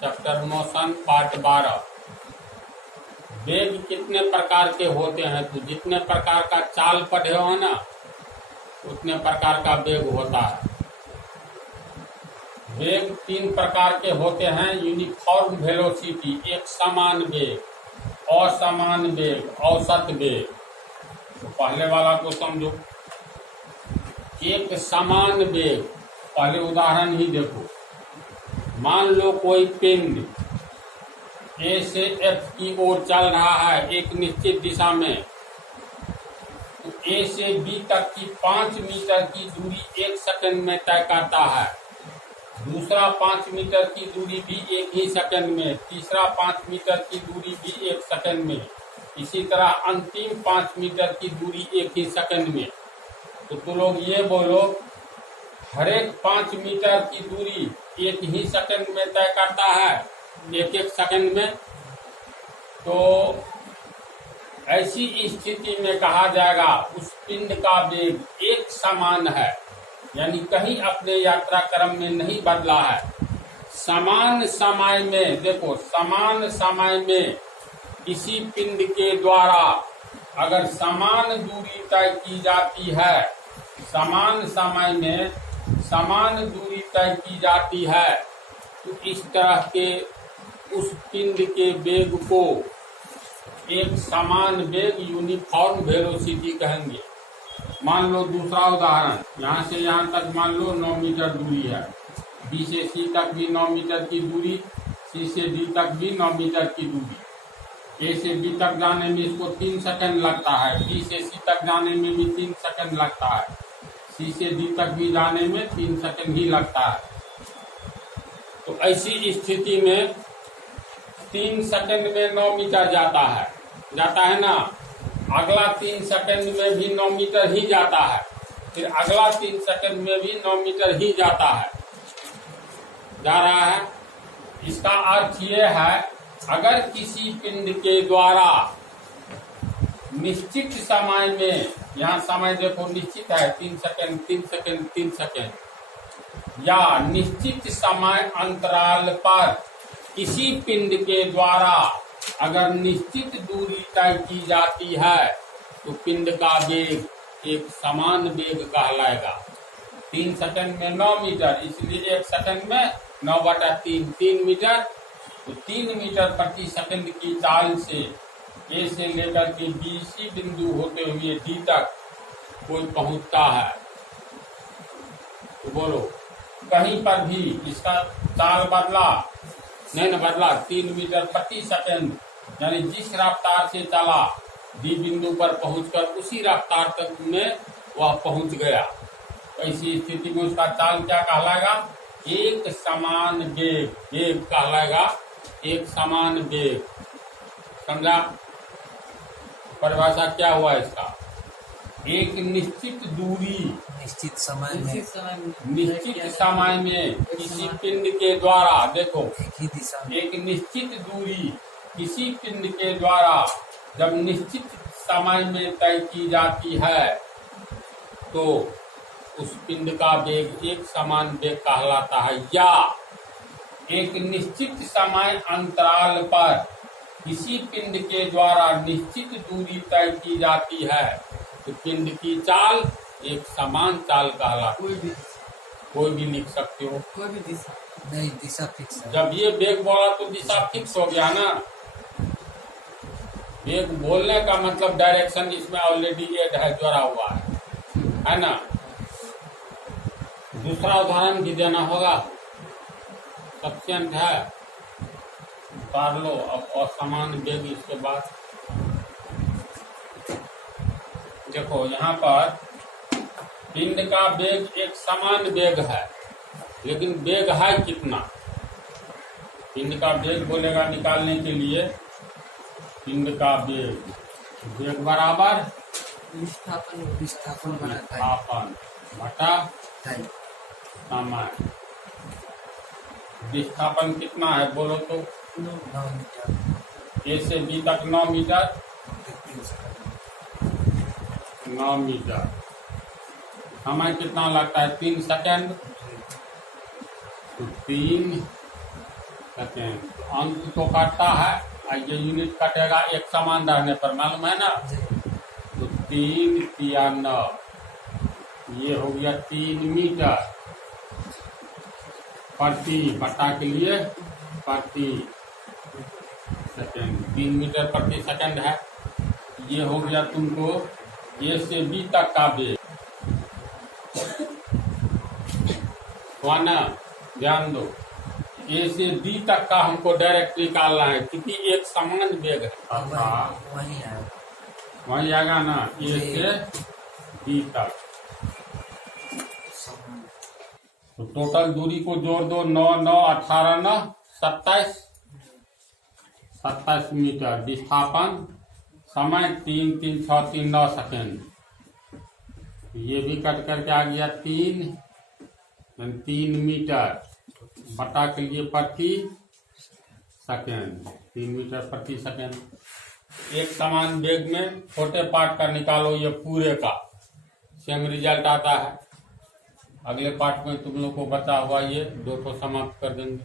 Chapter motion part 12। वेग कितने प्रकार के होते हैं? तो जितने प्रकार का चाल पढ़े हो ना उतने प्रकार का वेग होता है। वेग 3 प्रकार के होते हैं। यूनिफॉर्म वेलोसिटी एक समान वेग, असमान वेग, औसत वेग। तो पहले वाला को समझो। एक समान वेग, पहले उदाहरण ही देखो। मान लो कोई पिंड ए से एफ की ओर चल रहा है एक निश्चित दिशा में, तो ए से बी तक की 5 मीटर की दूरी 1 सेकंड में तय करता है। दूसरा 5 मीटर की दूरी भी 1 ही सेकंड में, तीसरा 5 मीटर की दूरी भी 1 सेकंड में, इसी तरह अंतिम 5 मीटर की दूरी 1 ही सेकंड में। तो तुम लोग ये बोलो, हर एक 5 मीटर की दूरी 1 ही सेकंड में तय करता है, 1-1 सेकंड में। तो ऐसी स्थिति में कहा जाएगा उस पिंड का वेग एक समान है, यानी कहीं अपने यात्रा क्रम में नहीं बदला है। समान समय में, देखो समान समय में किसी पिंड के द्वारा अगर समान दूरी तय की जाती है, समान समय में समान दूरी तय की जाती है, तो इस तरह के उस पिंड के वेग को एक समान वेग यूनिफॉर्म वेलोसिटी कहेंगे। मान लो दूसरा उदाहरण, यहाँ से यहाँ तक मान लो 9 मीटर दूरी है, बी से सी तक भी 9 मीटर की दूरी, सी से डी तक भी 9 मीटर की दूरी। ए से बी तक जाने में इसको 3 सेकंड लगता है, बी से सी तक जाने में भी 3 सेकंड लगता है, सी से डी तक भी जाने में 3 सेकंड ही लगता है। तो ऐसी स्थिति में 3 सेकंड में 9 मीटर जाता है ना। अगला 3 सेकंड में भी 9 मीटर ही जाता है, फिर अगला 3 सेकंड में भी 9 मीटर ही जाता है, जा रहा है। इसका अर्थ ये है, अगर किसी पिंड के द्वारा निश्चित समय में, यहाँ समय देखो निश्चित है 3 सेकंड 3 सेकंड 3 सेकंड, या निश्चित समय अंतराल पर किसी पिंड के द्वारा अगर निश्चित दूरी तय की जाती है, तो पिंड का वेग एक समान वेग कहलाएगा। 3 सेकंड में 9 मीटर, इसलिए 1 सेकंड में 9/3 3 मीटर। तो 3 मीटर प्रति सेकंड की चाल से ए से लेकर के बी सी बिंदु होते हुए डी तक कोई पहुंचता है, तो बोलो कहीं पर भी इसका चाल बदला नहीं, न बदला। 3 मीटर प्रति सेकंड, यानी जिस रफ्तार से चला डी बिंदु पर पहुंचकर उसी रफ्तार तक में वह पहुंच गया। ऐसी स्थिति में उसका चाल क्या कहलाएगा? एक समान वेग, वेग कहलाएगा एक समान वेग। समझा? परिभाषा क्या हुआ इसका? एक निश्चित दूरी निश्चित समय में किसी पिंड के द्वारा, देखो एक ही दिशा में एक निश्चित दूरी किसी पिंड के द्वारा जब निश्चित समय में तय की जाती है, तो उस पिंड का वेग एक समान वेग कहलाता है। या एक निश्चित समय अंतराल पर किसी पिंड के द्वारा निश्चित दूरी तय की जाती है, तो पिंड की चाल एक समान चाल कहलाती है। कोई भी लिख सकते हो, कोई भी दिशा नहीं, दिशा फिक्स है। जब ये वेग बोला तो दिशा फिक्स हो गया ना। वेग बोलने का मतलब डायरेक्शन इसमें ऑलरेडी एड है, जोड़ा हुआ है ना। दूसरा उदाहरण भी देना होगा, सफिशिएंट है, उतार लो अब असमान वेग। इसके बाद देखो यहाँ पर पिंड का वेग एक समान वेग है, लेकिन वेग है कितना? पिंड का वेग बोलेगा निकालने के लिए, पिंड का वेग बराबर विस्थापन बटा समय। विस्थापन कितना है बोलो तो? 9 मीटर। ए से बी तक 9 मीटर, 9 मीटर। समय कितना लगता है? 3 सेकंड। तो 3 सेकेंड। अंक तो काटता है और ये यूनिट कटेगा एक समान रहने पर, मालूम है ना। जी तो 3 तिया 9, ये हो गया 3 मीटर प्रति, बटा के लिए प्रति सेकेंड, 3 मीटर प्रति सेकंड है। ये हो गया तुमको ए से बी तक का वेग, हुआ ना। ध्यान दो, ए से बी तक का हमको डायरेक्ट निकालना है क्योंकि एक समान वेग है। वही है। वही आएगा ना, ए से बी तक। तो टोटल दूरी को जोड़ दो, 9 9 18 9 27 27 मीटर। विस्थापन समय 3 3 6 3 9 सेकेंड। ये भी कट करके आ गया 3 मीटर बटा के लिए प्रति सेकेंड, 3 मीटर प्रति सेकेंड। एक समान वेग में छोटे पार्ट का निकालो, ये पूरे का सेम रिजल्ट आता है। अगले पार्ट में तुम लोग को बता हुआ ये 2 समाप्त कर देंगे।